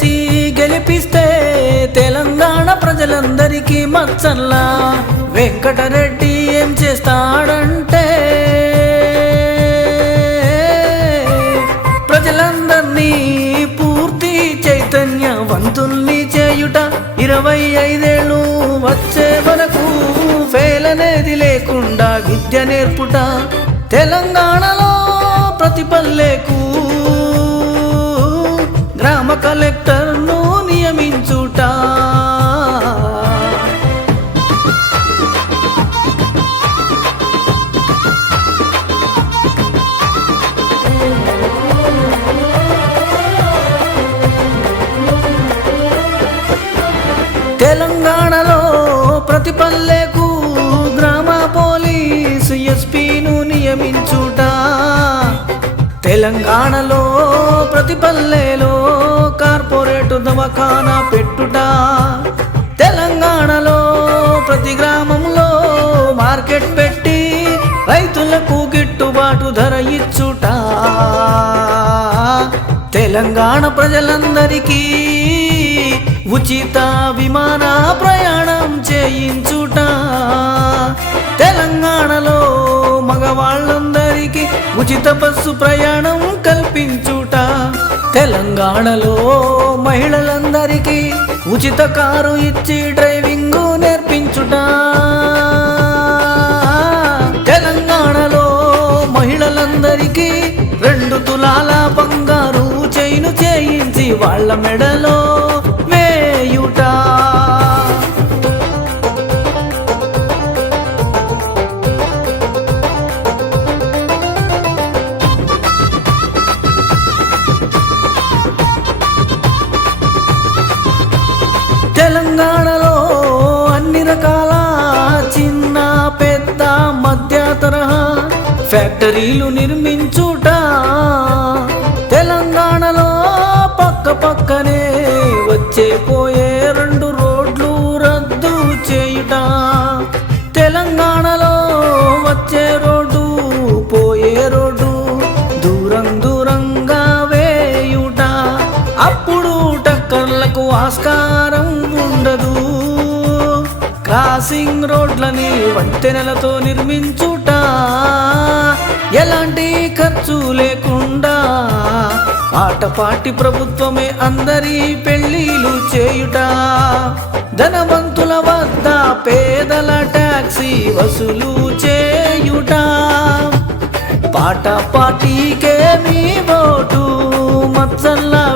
ఓటేసి గెలిపిస్తే తెలంగాణ ప్రజలందరికీ మచ్చల్లా వెంకటరెడ్డి ఏం చేస్తాడంటే ప్రజలందర్నీ పూర్తి చైతన్యవంతుల్ని చేయుట 25 ఏళ్ళు వచ్చే వరకు ఫెయిల్ అనేది లేకుండా విద్య నేర్పుట తెలంగాణలో ప్రతి పల్లెకు గ్రామ కలెక్టర్ను నియమించుట తెలంగాణలో ప్రతి పల్లెకు గ్రామ పోలీసు ఎస్పీను నియమించుట తెలంగాణలో ప్రతి పల్లెలో కార్పొరేట్ దవాఖానా పెట్టుట తెలంగాణలో ప్రతి గ్రామంలో మార్కెట్ పెట్టి రైతులకు గిట్టుబాటు ధర ఇచ్చుట తెలంగాణ ప్రజలందరికీ ఉచిత విమాన ప్రయాణం చేయించుట తెలంగాణలో మగవాళ్ళందరికీ ఉచిత బస్సు ప్రయాణం కల్పించుట తెలంగాణలో మహిళలందరికీ ఉచిత కారు ఇచ్చి డ్రైవింగ్ నేర్పించుట తెలంగాణలో మహిళలందరికీ 2 తులాల బంగారు చైను చేయించి వాళ్ళ మెడలో వేయుట తెలంగాణలో అన్ని రకాల చిన్న పెద్ద మధ్య తరహా ఫ్యాక్టరీలు నిర్మించుట తెలంగాణలో పక్కనే వచ్చే పోయే 2 రోడ్లు రద్దు చేయుట తెలంగాణలో వచ్చే రోడ్డు పోయే రోడ్డు దూరంగా వేయుట అప్పుడు టక్కర్లకు ఆస్కారం ఉండదు క్రాసింగ్ రోడ్లని వంతెనలతో నిర్మించుట ఎలాంటి ఖర్చు లేకుండా ఆటపాటి ప్రభుత్వమే అందరి పెళ్లిలు చేయుట ధనవంతుల వద్ద పేదల ట్యాక్సీ వసూలు చేయుట పాట పార్టీకే మీ ఓటు మచ్చల్లా